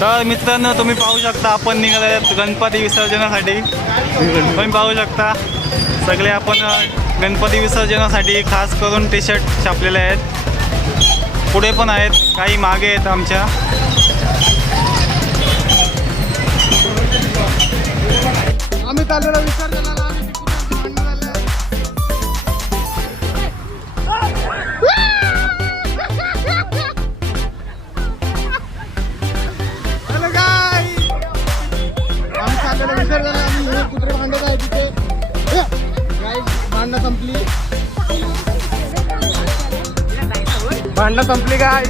तर मित्रांनो तुम्ही पाहू शकता आपण निघाले गणपती विसर्जनासाठी. तुम्ही पाहू शकता सगळे आपण गणपती विसर्जनासाठी खास करून टी शर्ट छापलेले आहेत. पुढे पण आहेत काही मागे आहेत आमच्या. आम्ही चाललेलो भांडणं संपली काय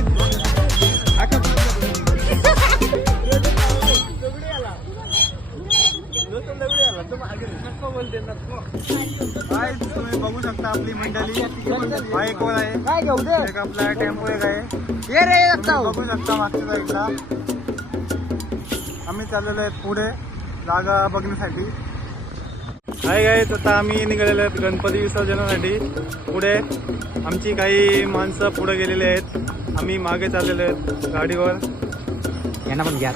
काय तुम्ही बघू शकता आपली मंडळी. बाईक आहे. काय घेऊ दे? एक आपला टेम्पो एक आहे. ये रे जाऊ. बघू शकता मागच्या साईडला आम्ही चाललेलो आहेत पुढे जागा बघण्यासाठी. काय काय आता आम्ही निघालेलो आहेत गणपती विसर्जनासाठी. पुढे आमची काही माणसं पुढे गेलेली आहेत. आम्ही मागे चाललेलो आहेत गाडीवर. यांना पण घ्या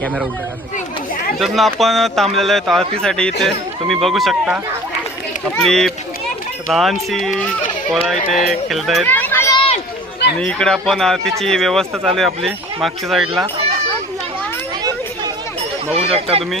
कॅमेरा उलटा आपण थांबलेलो आहेत आरतीसाठी इथे. तुम्ही बघू शकता. आपली लहानशी पोरं इथे खेळत आहेत. आणि इकडे आपण आरतीची व्यवस्था चालू आहे आपली मागच्या साईडला बघू शकता तुम्ही.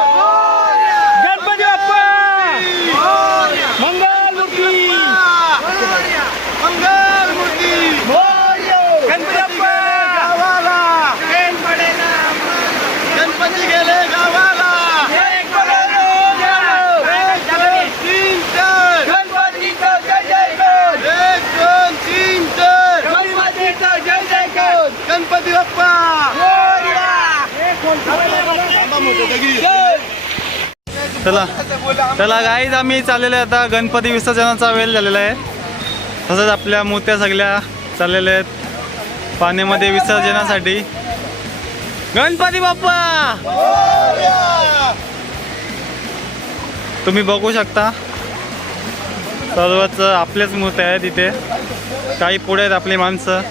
चला. चला गाईज आम्ही चाललेलो आहे आता. गणपती विसर्जनाचा वेळ झालेला आहे. तसंच आपल्या मूर्त्या सगळ्या चाललेल्या आहेत पाण्यामध्ये विसर्जनासाठी. गणपती बाप्पा! तुम्ही बघू शकता. सर्वच आपल्याच मूर्त्या आहेत इथे. काही पुढे आहेत आपली माणसं.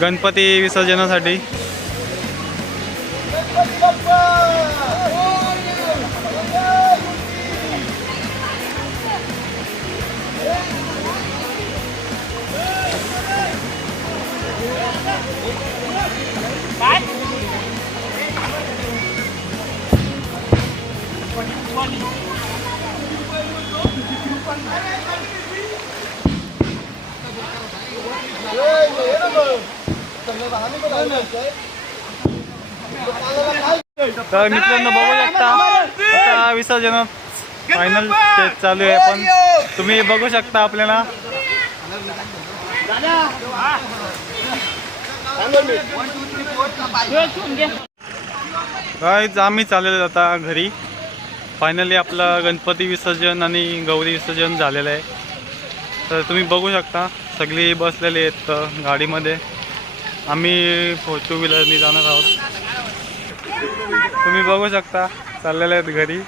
गणपती विसर्जनासाठी. तर मित्रांनो बघू शकता आता विसर्जन फायनल स्टेज चालू आहे पण तुम्ही बघू शकता आपल्याला. काहीच आम्ही चाललेलो आता घरी. फायनली आपलं गणपती विसर्जन आणि गौरी विसर्जन झालेलं आहे. तर तुम्ही बघू शकता सगळी बसलेली आहेत गाडीमध्ये. आम्ही फोर टू व्हीलरनी जाणार आहोत. तुम्ही बघू शकता चाललेले आहेत घरी.